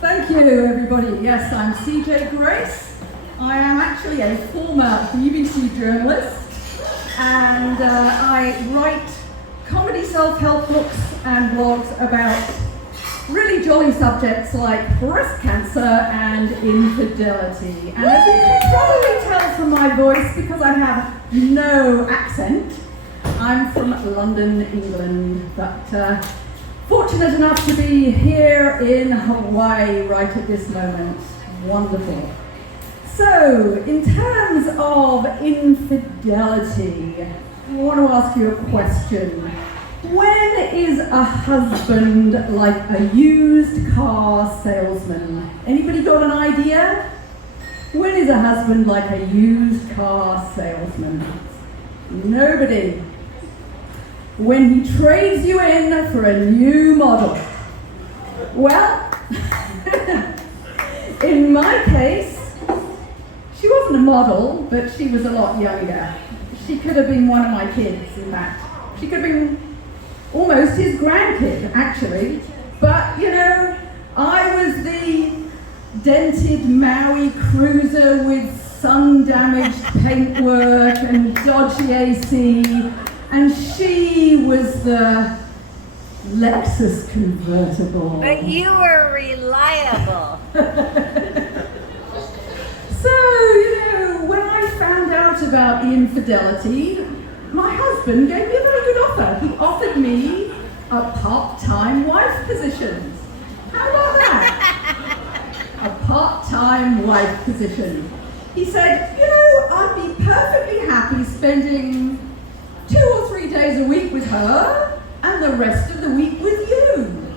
Thank you, everybody. Yes, I'm CJ Grace. I am actually a former BBC journalist, and I write comedy self-help books and blogs about really jolly subjects like breast cancer and infidelity. And as you can probably tell from my voice, because I have no accent, I'm from London, England, but fortunate enough to be here in Hawaii right at this moment. Wonderful. So, in terms of infidelity, I want to ask you a question. When is a husband like a used car salesman? Anybody got an idea? When is a husband like a used car salesman? Nobody. When he trades you in for a new model. Well, in my case, she wasn't a model, but she was a lot younger. She could have been one of my kids, in fact. She could have been almost his grandkid, actually. But, you know, I was the dented Maui cruiser with sun-damaged paintwork and dodgy AC, and she was the Lexus convertible. But you were reliable. So, you know, when I found out about the infidelity, my husband gave me a very good offer. He offered me a part-time wife position. How about that? A part-time wife position. He said, you know, I'd be perfectly happy spending 2 or 3 days a week with her and the rest of the week with you.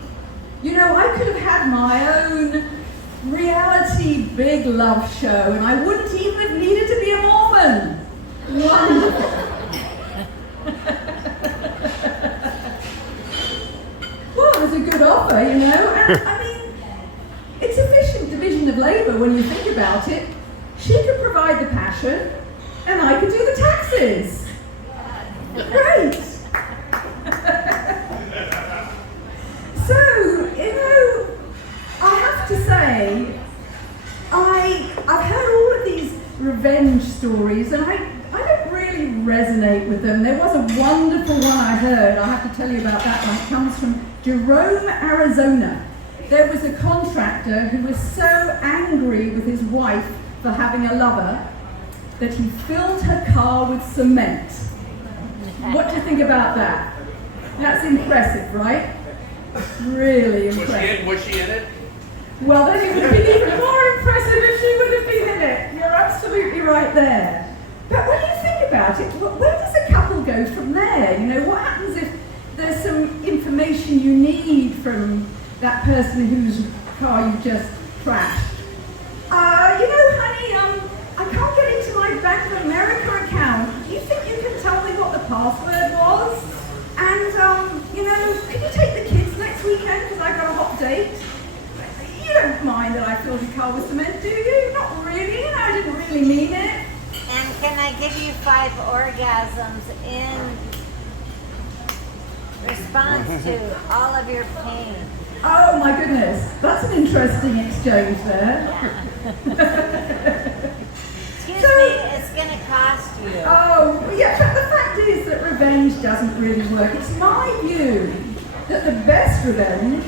You know, I could have had my own reality big love show and I wouldn't even have needed to be a Mormon. Wonderful. Well, it was a good offer, you know, and I mean, it's efficient division of labor when you think about it. She could provide the passion and I could do the taxes. Great! So, you know, I have to say, I've heard all of these revenge stories and I don't really resonate with them. There was a wonderful one I heard, I have to tell you about that one. It comes from Jerome, Arizona. There was a contractor who was so angry with his wife for having a lover that he filled her car with cement. What do you think about that? That's impressive, right? Really impressive. Was she in it? Well, then it would have been even more impressive if she would have been in it. You're absolutely right there. But when you think about it, where does a couple go from there? You know, what happens if there's some information you need from that person whose car you just crashed? You know, honey, I can't get into my Bank of America account. Do you think you can tell me what the password was? And, you know, can you take the kids next weekend because I've got a hot date? You don't mind that I filled your car with cement, do you? Not really, you know, I didn't really mean it. And can I give you 5 orgasms in response to all of your pain? Oh my goodness, that's an interesting exchange there. Excuse me, it's going to cost you. Oh, yeah, but the fact is that revenge doesn't really work. It's my view that the best revenge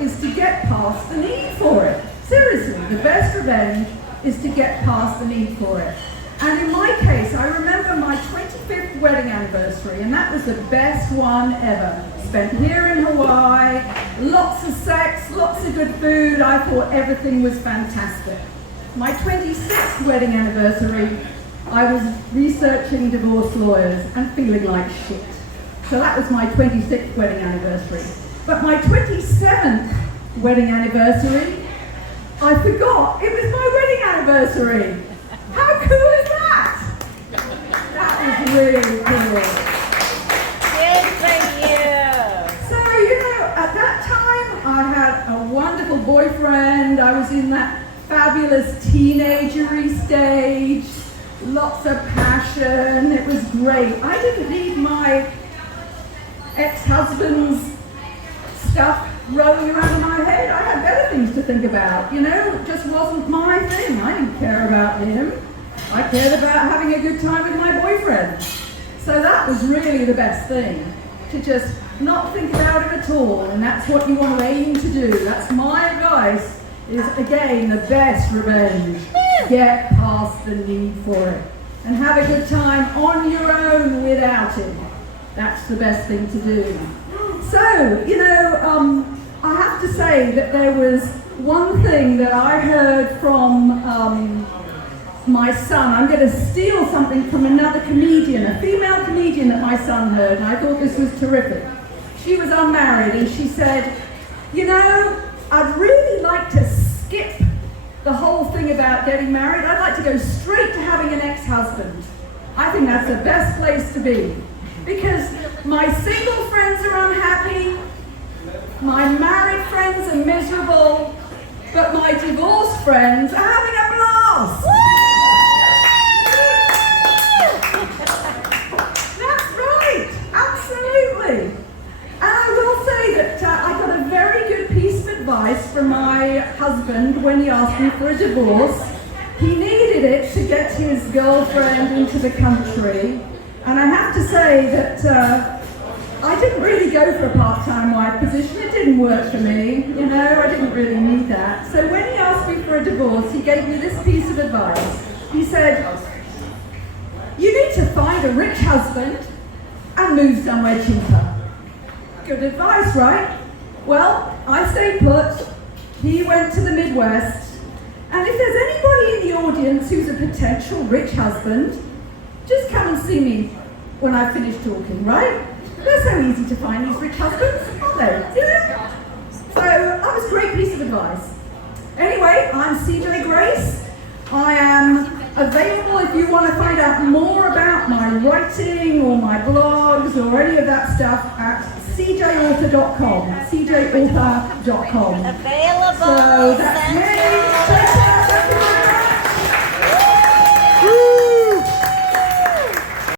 is to get past the need for it. Seriously, the best revenge is to get past the need for it. And in my case, I remember my 25th wedding anniversary, and that was the best one ever. Spent here in Hawaii, lots of sex, lots of good food. I thought everything was fantastic. My 26th wedding anniversary, I was researching divorce lawyers and feeling like shit. So that was my 26th wedding anniversary. But my 27th wedding anniversary, I forgot it was my wedding anniversary. How cool is that? That was really cool. Good for you. So, you know, at that time, I had a wonderful boyfriend. I was in that fabulous teenagery stage. Lots of passion. It was great. I didn't need my ex-husband's stuff rolling around in my head. I had better things to think about, you know, it just wasn't my thing. I didn't care about him. I cared about having a good time with my boyfriend. So that was really the best thing, to just not think about him at all, and that's what you want to aim to do. That's my advice, is again, the best revenge. Get past the need for it, and have a good time on your own without him. That's the best thing to do. So, you know, I have to say that there was one thing that I heard from my son. I'm going to steal something from another comedian, a female comedian that my son heard, and I thought this was terrific. She was unmarried, and she said, you know, I'd really like to skip the whole thing about getting married. I'd like to go straight to having an ex-husband. I think that's the best place to be, because my single friends are unhappy, my married friends are miserable, but my divorced friends are having a blast. That's right, absolutely. And I will say that I got a very good piece of advice from my husband when he asked me for a divorce. He needed it to get his girlfriend into the country. And I have to say that I didn't really go for a part-time wife position. It didn't work for me, you know, I didn't really need that. So when he asked me for a divorce, he gave me this piece of advice. He said, you need to find a rich husband and move somewhere cheaper. Good advice, right? Well, I stayed put. He went to the Midwest. And if there's anybody in the audience who's a potential rich husband, just come and see me when I finish talking, right? They're so easy to find, these rich husbands, aren't they? You know? So that was a great piece of advice. Anyway, I'm CJ Grace. I am available if you want to find out more about my writing or my blogs or any of that stuff at cjauthor.com. cjauthor.com. Available. So that's me.